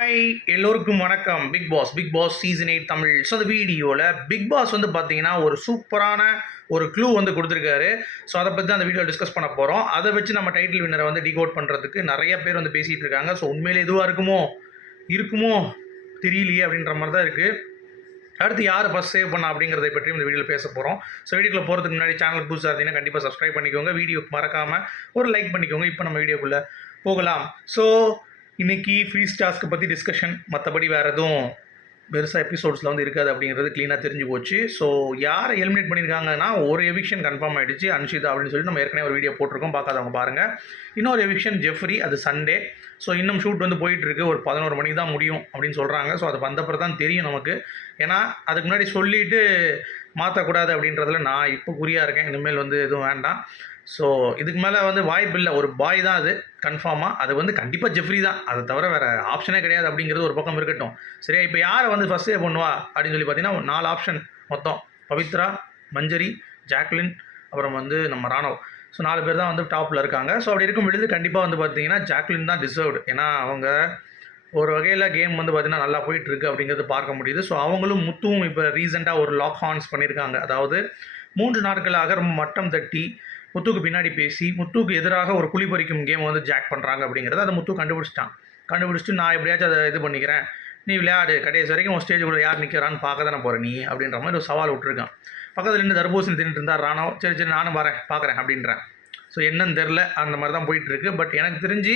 Hi எல்லோருக்கும் வணக்கம். Bigg Boss Bigg Boss season eight Tamil so அந்த வீடியோவில் பிக் பாஸ் வந்து பார்த்தீங்கன்னா ஒரு சூப்பரான ஒரு க்ளூ வந்து கொடுத்துருக்காரு. ஸோ அதை பற்றி அந்த வீடியோ டிஸ்கஸ் பண்ண போகிறோம் அதை வச்சு நம்ம டைட்டில் வின்னரை வந்து டிகோட் பண்ணுறதுக்கு நிறைய பேர் வந்து பேசிகிட்டு இருக்காங்க. ஸோ உண்மையிலே எதுவாக இருக்குமோ இருக்குமோ தெரியலையே அப்படின்ற மாதிரி தான் இருக்குது அடுத்து யார் ஃபஸ்ட் சேவ் பண்ணா அப்படிங்கிறத பற்றி இந்த வீடியோவில் பேச போகிறோம் ஸோ வீடியோக்குள்ள போகிறதுக்கு முன்னாடி சேனல் புதுசாக இருந்தீங்கன்னா கண்டிப்பாக சப்ஸ்கிரைப் பண்ணிக்கோங்க. வீடியோ மறக்காமல் ஒரு லைக் பண்ணிக்கோங்க. இப்போ நம்ம வீடியோக்குள்ளே போகலாம். ஸோ இன்றைக்கி ஃப்ரீ ஸ்டாஸ்க்கு பற்றி டிஸ்கஷன் மற்றபடி வேறு எதுவும் பெருசாக எபிசோட்ஸில் வந்து இருக்காது அப்படிங்கிறது க்ளீனாக தெரிஞ்சு போச்சு. ஸோ யாரை எலிமினேட் பண்ணியிருக்காங்கன்னா ஒரு எவிக்ஷன் கன்ஃபார்ம் ஆகிடுச்சு அன்ஷிதா அப்படின்னு சொல்லிட்டு நம்ம ஏற்கனவே ஒரு வீடியோ போட்டிருக்கோம். பார்க்காதவங்க பாருங்கள் இன்னொரு எவிக்ஷன் ஜெஃப்ரி அது சண்டே ஸோ இன்னும் ஷூட் வந்து போயிட்டுருக்கு ஒரு பதினோரு மணிக்கு தான் முடியும் அப்படின்னு சொல்கிறாங்க ஸோ அது வந்தப்பறம் தான் தெரியும் நமக்கு. ஏன்னா அதுக்கு முன்னாடி சொல்லிவிட்டு மாற்றக்கூடாது அப்படின்றதுல நான் இப்போ குறியாக இருக்கேன். இனிமேல் வந்து எதுவும் வேண்டாம். ஸோ இதுக்கு மேலே வந்து வாய்ப்பு இல்லை. ஒரு பாய் தான் அது. கன்ஃபார்மாக அது வந்து கண்டிப்பாக ஜெஃப்ரி தான். அதை தவிர வேறு ஆப்ஷனே கிடையாது அப்படிங்கிறது ஒரு பக்கம் இருக்கட்டும். சரியா? இப்போ யாரை வந்து ஃபஸ்ட் சேவ் பண்ணுவா? அப்படின்னு சொல்லி பார்த்தீங்கன்னா ஒரு நாலு ஆப்ஷன் மொத்தம். பவித்ரா மஞ்சரி ஜாக்லின் அப்புறம் வந்து நம்ம ராணவ். ஸோ நாலு பேர் தான் வந்து டாப்பில் இருக்காங்க. ஸோ அப்படி இருக்கும் பொழுது கண்டிப்பாக வந்து பார்த்தீங்கன்னா ஜாக்லின் தான் டிசர்வ்டு ஏன்னா அவங்க ஒரு வகையில் கேம் வந்து பார்த்தீங்கன்னா நல்லா போயிட்டுருக்கு அப்படிங்கிறது பார்க்க முடியுது. ஸோ அவங்களும் முத்துவும் இப்போ ரீசெண்டாக ஒரு லாக் ஹார்ன்ஸ் பண்ணியிருக்காங்க. அதாவது மூன்று நாட்களாக ரொம்ப மட்டம் தட்டி முத்துக்கு பின்னாடி பேசி முத்துக்கு எதிராக ஒரு குழி பறிக்கும் கேம் வந்து ஜாக் பண்ணுறாங்க அப்படிங்கிறத அதை முத்து கண்டுபிடிச்சிட்டான். கண்டுபிடிச்சிட்டு நான் எப்படியாச்சும் அதை இது பண்ணிக்கிறேன். நீ விளையாடு கடைசி வரைக்கும் உன் ஸ்டேஜுக்குள்ளே யார் நிற்கிறான்னு பார்க்க தானே போகிற நீ அப்படின்ற மாதிரி ஒரு சவால் விட்டுருக்கான். பக்கத்தில் நின்று தர்பூசணி தின்னுட்டு இருந்தார் ராணோ சரி சரி நானும் வரேன் பார்க்குறேன் அப்படின்றேன். ஸோ என்னன்னு தெரில அந்த மாதிரி தான் போயிட்டுருக்கு பட் எனக்கு தெரிஞ்சு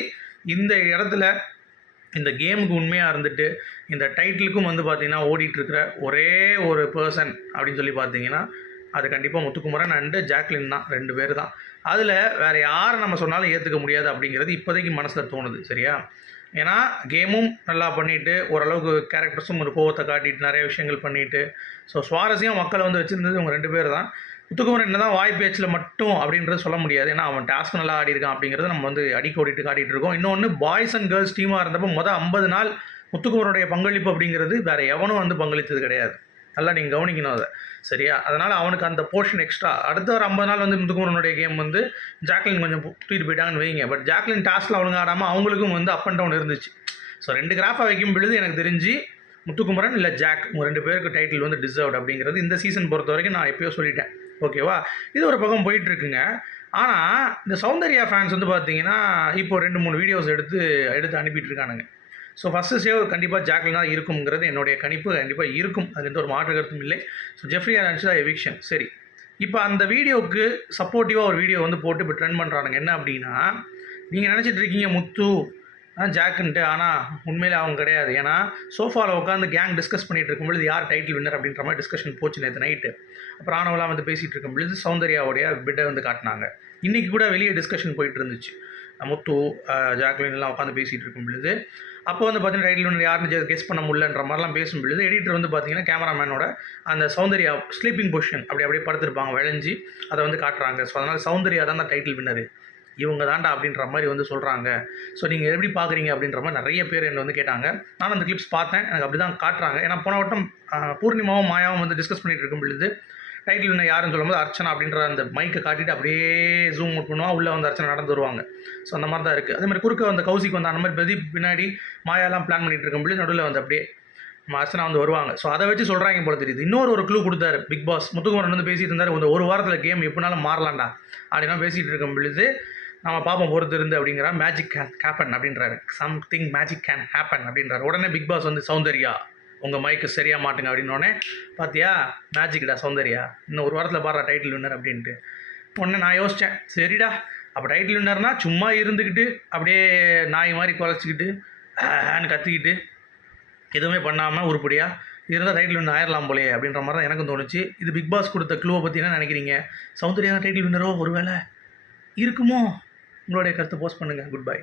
இந்த இடத்துல இந்த கேமுக்கு உண்மையாக இருந்துட்டு இந்த டைட்டிலுக்கும் வந்து பார்த்திங்கன்னா ஓடிட்டுருக்கிற ஒரே ஒரு பர்சன் அப்படின்னு சொல்லி பார்த்தீங்கன்னா அது கண்டிப்பாக முத்துக்குமரன் அண்டு ஜாக்லின் தான் ரெண்டு பேர் தான். அதில் வேறு யாரை நம்ம சொன்னாலும் ஏற்றுக்க முடியாது அப்படிங்கிறது இப்போதைக்கு மனசில் தோணுது சரியா? ஏன்னா கேமும் நல்லா பண்ணிவிட்டு ஓரளவுக்கு கேரக்டர்ஸும் ஒரு கோவத்தை காட்டிட்டு நிறைய விஷயங்கள் பண்ணிவிட்டு ஸோ சுவாரஸ்யம் மக்களை வந்து வச்சுருந்தது இவங்க ரெண்டு பேர் தான். முத்துக்குமரன் என்ன தான் வாய் பேச்சில் மட்டும் அப்படின்றது சொல்ல முடியாது. ஏன்னா அவன் டாஸ்க் நல்லா ஆடி இருக்கான் அப்படிங்கிறத நம்ம வந்து அடிக்க ஓடிட்டு காட்டிகிட்டு இருக்கோம். இன்னொன்று பாய்ஸ் அண்ட் கேர்ள்ஸ் டீமாக இருந்தப்போ மொதல் ஐம்பது நாள் முத்துக்குமரனுடைய பங்களிப்பு அப்படிங்கிறது வேறு எவனும் வந்து பங்களித்தது கிடையாது. நல்லா நீங்கள் கவனிக்கணும் அதை. சரியா? அதனால் அவனுக்கு அந்த போர்ஷன் எக்ஸ்ட்ரா அடுத்த ஒரு ஐம்பது நாள் வந்து முத்துக்குமரனுடைய கேம் வந்து ஜாக்லின் கொஞ்சம் தூக்கிட்டு போயிட்டாங்கன்னு வைங்க. பட் ஜாக்லின் டாஸ்கில் அவனுங்க ஆடாமல் அவங்களுக்கும் வந்து அப் அண்ட் டவுன் இருந்துச்சு. ஸோ ரெண்டு கிராஃபாக வைக்கும் பொழுது எனக்கு தெரிஞ்சு முத்துக்குமரன் இல்லை ஜாக் உங்கள் ரெண்டு பேருக்கு டைட்டில் வந்து டிசர்வ்ட் அப்படிங்கிறது இந்த சீசன் பொறுத்த வரைக்கும் நான் எப்பயோ சொல்லிட்டேன். ஓகேவா இது ஒரு பக்கம் போயிட்டுருக்குங்க. ஆனால் இந்த சௌந்தர்யா ஃபேன்ஸ் வந்து பார்த்தீங்கன்னா இப்போ ரெண்டு மூணு வீடியோஸ் எடுத்து எடுத்து அனுப்பிட்டு இருக்கானுங்க ஸோ ஃபஸ்ட்டு சேவ் கண்டிப்பாக ஜாக்லினா இருக்குங்கிறது என்னுடைய கணிப்பு கண்டிப்பாக இருக்கும். அது எந்த ஒரு மாற்று கருத்தும் இல்லை. ஸோ ஜெஃப்ரி தான் எவிக்ஷன் சரி. இப்போ அந்த வீடியோவுக்கு சப்போர்ட்டிவாக ஒரு வீடியோ வந்து போட்டு இப்போ ட்ரெண்ட் பண்ணுறானுங்க என்ன அப்படின்னா நீங்கள் நினச்சிட்டு இருக்கீங்க முத்து ஜாக்குன்ட்டு ஆனால் உண்மையில் அவங்க கிடையாது. ஏன்னா சோஃபாவில் உட்காந்து கேங் டிஸ்கஸ் பண்ணிகிட்டு இருக்கும் பொழுது யார் டைட்டில் வின்னர் அப்படின்ற மாதிரி டிஸ்கஷன் போச்சு நேற்று நைட்டு அப்புறம் ஆனவெல்லாம் வந்து பேசிகிட்டு இருக்கும் பொழுது சௌந்தர்யாவுடைய பிட்டை வந்து காட்டினாங்க. இன்றைக்கி கூட வெளியே டிஸ்கஷன் போயிட்டு இருந்துச்சு. முத்து ஜாக்லின் எல்லாம் உட்காந்து பேசிகிட்டு இருக்கும் பொழுது அப்போ வந்து பார்த்தீங்கன்னா டைட்டில் ஒன்று யாருன்னு கெஸ் பண்ண முடியலன்ற மாதிரிலாம் பேசும் பொழுது எடிட்டர் வந்து பார்த்தீங்கன்னா கேமராமேனோட அந்த சௌந்தர்யா ஸ்லீப்பிங் பொசிஷன் அப்படி அப்படியே படுத்திருப்பாங்க விளைஞ்சி அதை வந்து காட்டுறாங்க. ஸோ அதனால் சௌந்தர்யா தான் அந்த டைட்டில் வின்னரு இவங்க தாண்டா அப்படின்ற மாதிரி வந்து சொல்கிறாங்க ஸோ நீங்கள் எப்படி பார்க்குறீங்க அப்படின்ற மாதிரி நிறைய பேர் என்னை வந்து கேட்டாங்க. நானும் அந்த கிளிப்ஸ் பார்த்தேன். எனக்கு அப்படி தான் காட்டுறாங்க. ஏன்னா போன வட்டம் பூர்ணிமாவும் மாயாவும் வந்து டிஸ்கஸ் பண்ணிகிட்டு இருக்கும் பொழுது டைட்டில் வின்னர் யாருன்னு சொல்லும்போது அர்ச்சனா அப்படின்ற அந்த மைக்கை காட்டிட்டு அப்படியே ஜூம் அவுட் பண்ணுவா. உள்ளே வந்து அர்ச்சனா நடந்து வருவாங்க. ஸோ அந்த மாதிரி தான் இருக்குது அதே மாதிரி குறுக்க வந்த கௌசிக்கு வந்து அந்த மாதிரி பிரதீப் பின்னாடி மாயாலாம் பிளான் பண்ணிட்டு இருக்க பொழுது நடுவில் வந்து அப்படியே அர்ச்சனா வந்து வருவாங்க. ஸோ அதை வச்சு சொல்கிறாங்க போல தெரியுது. இன்னொரு ஒரு க்ளூ கொடுத்தாரு பிக் பாஸ் முத்துக்குமரன் வந்து பேசிட்டு இருந்தார் இந்த ஒரு வாரத்தில் கேம் எப்படினாலும் மாறலாம்டா. அப்படின்னா பேசிகிட்டு இருக்கும் பொழுது நம்ம பார்ப்போம் பொறுத்து இருந்து அப்படிங்கிற மேஜிக் கேன் ஹேப்பன் அப்படின்றாரு. சம்திங் மேஜிக் கேன் ஹேப்பன் அப்படின்றாரு. உடனே பிக் பாஸ் வந்து சௌந்தர்யா. உங்கள் மைக்கு சரியாக மாட்டுங்க அப்படின்னோடனே பார்த்தியா மேஜிக்டா சௌந்தர்யா இன்னும் ஒரு வாரத்தில் பாடுற டைட்டில் வின்னர் அப்படின்ட்டு. உடனே நான் யோசித்தேன் சரிடா அப்போ டைட்டில் வின்னர்னா சும்மா இருந்துக்கிட்டு அப்படியே நாய் மாதிரி குறைச்சிக்கிட்டு ஹேன்னு கத்திக்கிட்டு எதுவுமே பண்ணாமல் உருப்படியாக இருந்தால் டைட்டில் வின் ஆயிரலாம் போலே அப்படின்ற மாதிரி தான் எனக்கும் தோணுச்சு. இது பிக் பாஸ் கொடுத்த க்ளூவை பற்றி என்ன நினைக்கிறீங்க? சௌந்தர்யா டைட்டில் வின்னரோ ஒருவேளை இருக்குமோ? உங்களுடைய கருத்தை போஸ்ட் பண்ணுங்கள் குட் பை